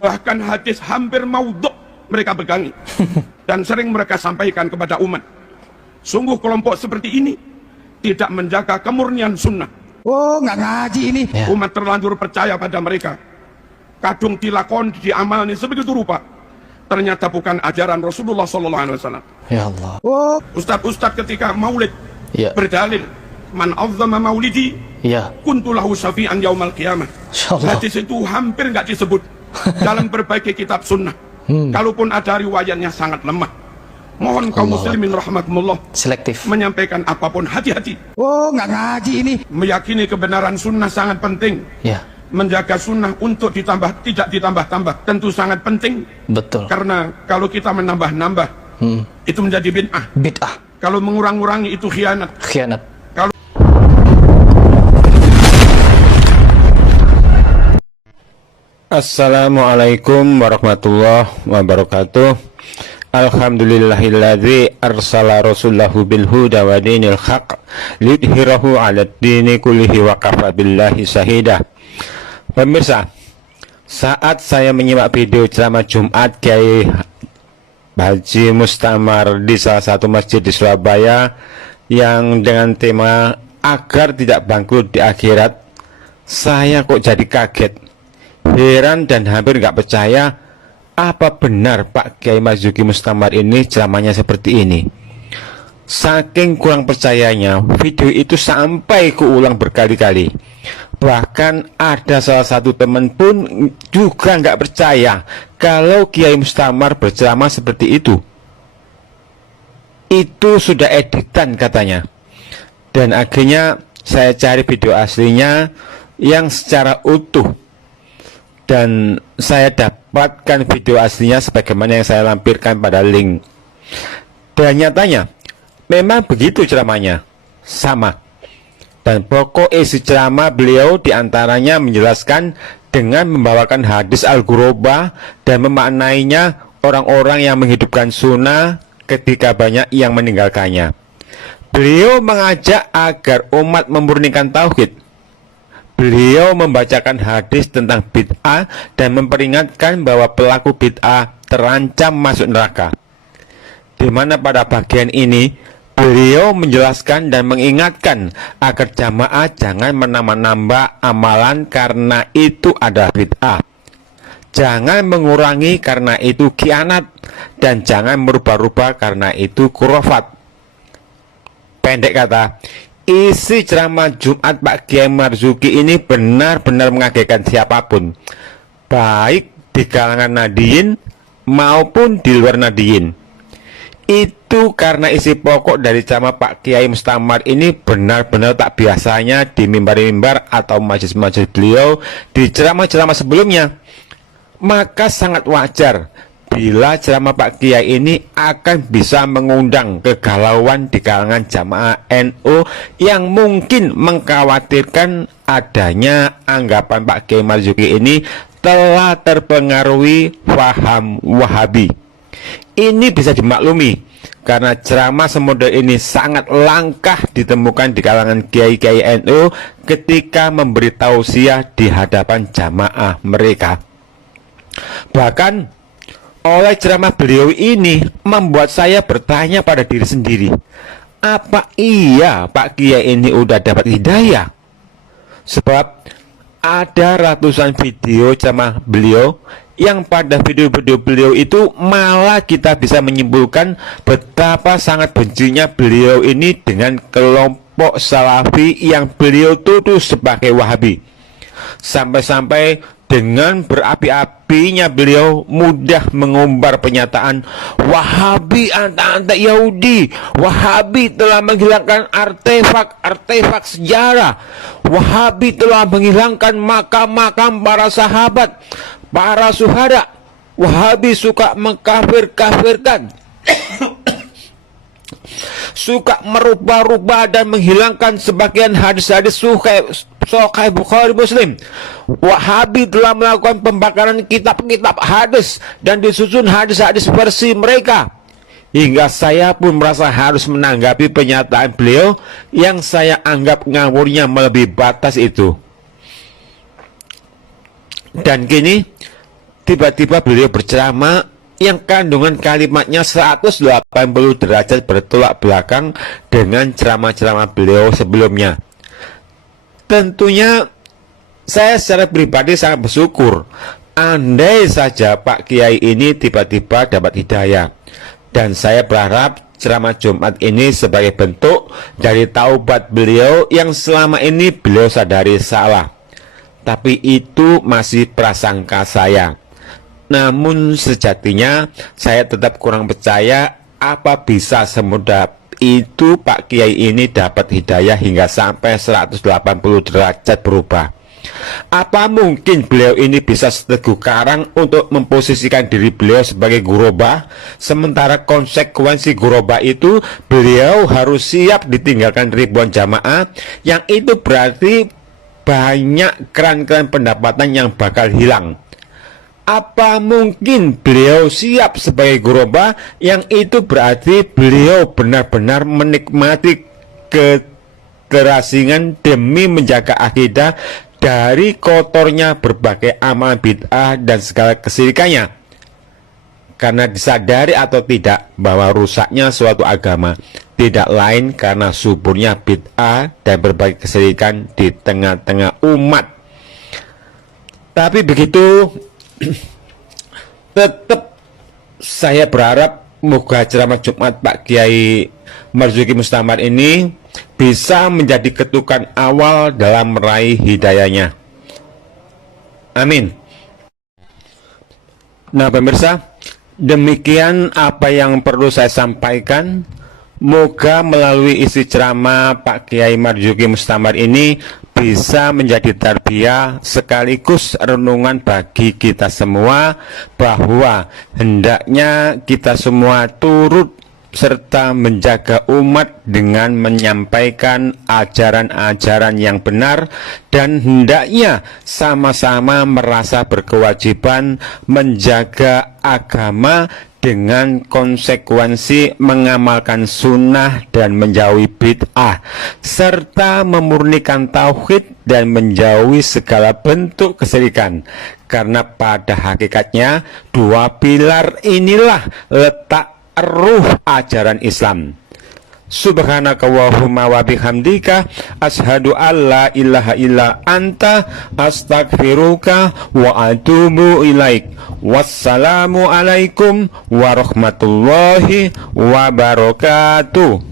Bahkan hadis hampir maudhu' mereka pegangi dan sering mereka sampaikan kepada umat. Sungguh kelompok seperti ini tidak menjaga kemurnian sunnah. Oh, nggak ngaji ini. Umat terlanjur percaya pada mereka. Kadung dilakon, diamalni sebegitu rupa. Ternyata bukan ajaran Rasulullah SAW. Ya Allah. Oh, Ustadz ketika maulid Ya. berdalil, man azzama maulidi Ya. kuntulahu syafi'an yaumal qiyamah. Insyaallah. Hadis itu hampir nggak disebut dalam berbagai kitab sunnah. Kalaupun ada riwayatnya sangat lemah. Mohon kaum muslimin rahmatullah Selektif. menyampaikan apapun hati-hati. oh, nggak ngaji ini. Meyakini kebenaran sunnah sangat penting. Ya. Menjaga sunnah untuk ditambah tidak ditambah-tambah tentu sangat penting. Betul. Karena kalau kita menambah-nambah itu menjadi bid'ah. Bid'ah. Kalau mengurang-urangi itu khianat. Khianat. Kalau Assalamualaikum warahmatullahi wabarakatuh. Alhamdulillahilladzi arsala rasulahu bil huda wa dinil haq lidhirahu 'alad dini kullihi wa kafa billahi syahida. Pemirsa, saat saya menyimak video ceramah Jumat Kiai Haji Mustamar di salah satu masjid di Surabaya yang dengan tema agar tidak bangkrut di akhirat, saya kok jadi kaget, heran dan hampir nggak percaya. Apa benar Pak Kiai Marzuki Mustamar ini ceramahnya seperti ini? Saking kurang percayanya, video itu sampai keulang berkali-kali. Bahkan ada salah satu teman pun juga nggak percaya kalau Kiai Mustamar berceramah seperti itu. Itu sudah editan katanya. Dan akhirnya saya cari video aslinya yang secara utuh. Dan saya dapatkan video aslinya sebagaimana yang saya lampirkan pada link. Dan nyatanya memang begitu ceramahnya, sama. Dan pokok isi ceramah beliau diantaranya menjelaskan dengan membawakan hadis Al-Ghurabah dan memaknainya orang-orang yang menghidupkan sunnah ketika banyak yang meninggalkannya. Beliau mengajak agar umat memurnikan tauhid. Beliau membacakan hadis tentang bid'ah dan memperingatkan bahwa pelaku bid'ah terancam masuk neraka. Di mana pada bagian ini beliau menjelaskan dan mengingatkan agar jamaah jangan menambah-nambah amalan karena itu adalah bid'ah. Jangan mengurangi karena itu khianat, dan jangan merubah-rubah karena itu khurafat. Pendek kata, isi ceramah Jumat Pak Kiai Marzuki ini benar-benar mengagetkan siapapun, baik di kalangan Nahdiyin maupun di luar Nahdiyin. Itu karena isi pokok dari ceramah Pak Kiai Mustamar ini benar-benar tak biasanya di mimbar-mimbar atau majelis-majelis beliau di ceramah-ceramah sebelumnya. Maka sangat wajar bila ceramah Pak Kiai ini akan bisa mengundang kegalauan di kalangan jamaah NU yang mungkin mengkhawatirkan adanya anggapan Pak Kiai Marzuki ini telah terpengaruhi paham Wahabi. Ini bisa dimaklumi karena ceramah semodel ini sangat langkah ditemukan di kalangan kiai-kiai NU ketika memberi tausiah di hadapan jamaah mereka. Bahkan oleh ceramah beliau ini membuat saya bertanya pada diri sendiri, apa iya Pak Kiai ini udah dapat hidayah? Sebab ada ratusan video ceramah beliau yang pada video-video beliau itu malah kita bisa menyimpulkan betapa sangat bencinya beliau ini dengan kelompok Salafi yang beliau tuduh sebagai Wahabi. Sampai-sampai dengan berapi-apinya beliau mudah mengumbar pernyataan Wahabi anta-anta Yahudi, Wahabi telah menghilangkan artefak sejarah, Wahabi telah menghilangkan makam-makam para sahabat, para syuhada, Wahabi suka mengkafir-kafirkan, suka merubah-rubah dan menghilangkan sebagian hadis-hadis Sahih Bukhari Muslim. Wahabi telah melakukan pembakaran kitab-kitab hadis dan disusun hadis-hadis versi mereka. Hingga saya pun merasa harus menanggapi pernyataan beliau yang saya anggap ngawurnya melebihi batas itu. Dan kini tiba-tiba beliau berceramah yang kandungan kalimatnya 180 derajat bertolak belakang dengan ceramah-ceramah beliau sebelumnya. Tentunya saya secara pribadi sangat bersyukur andai saja Pak Kiai ini tiba-tiba dapat hidayah. Dan saya berharap ceramah Jumat ini sebagai bentuk dari taubat beliau yang selama ini beliau sadari salah. Tapi itu masih prasangka saya. Namun sejatinya saya tetap kurang percaya apa bisa semudah itu Pak Kiai ini dapat hidayah hingga sampai 180 derajat berubah. Apa mungkin beliau ini bisa seteguh karang untuk memposisikan diri beliau sebagai guroba, sementara konsekuensi guroba itu beliau harus siap ditinggalkan ribuan jamaah, yang itu berarti banyak keran-keran pendapatan yang bakal hilang. Apa mungkin beliau siap sebagai guroba, yang itu berarti beliau benar-benar menikmati keterasingan demi menjaga akidah dari kotornya berbagai amal bid'ah dan segala kesirikannya. Karena disadari atau tidak bahwa rusaknya suatu agama tidak lain karena suburnya bid'ah dan berbagai kesirikan di tengah-tengah umat. Tapi begitu, tetap saya berharap moga ceramah Jumat Pak Kiai Marzuki Mustamar ini bisa menjadi ketukan awal dalam meraih hidayahnya. Amin. Nah pemirsa, demikian apa yang perlu saya sampaikan. Moga melalui isi ceramah Pak Kiai Marzuki Mustamar ini bisa menjadi tarbiyah sekaligus renungan bagi kita semua, bahwa hendaknya kita semua turut serta menjaga umat dengan menyampaikan ajaran-ajaran yang benar, dan hendaknya sama-sama merasa berkewajiban menjaga agama dengan konsekuensi mengamalkan sunnah dan menjauhi bid'ah, serta memurnikan tauhid dan menjauhi segala bentuk kesyirikan. Karena pada hakikatnya dua pilar inilah letak ruh ajaran Islam. Subhanaka Allahumma wa bihamdika asyhadu an la ilaha illa anta astaghfiruka wa atubu ilaik. Wassalamu alaikum warahmatullahi wabarakatuh.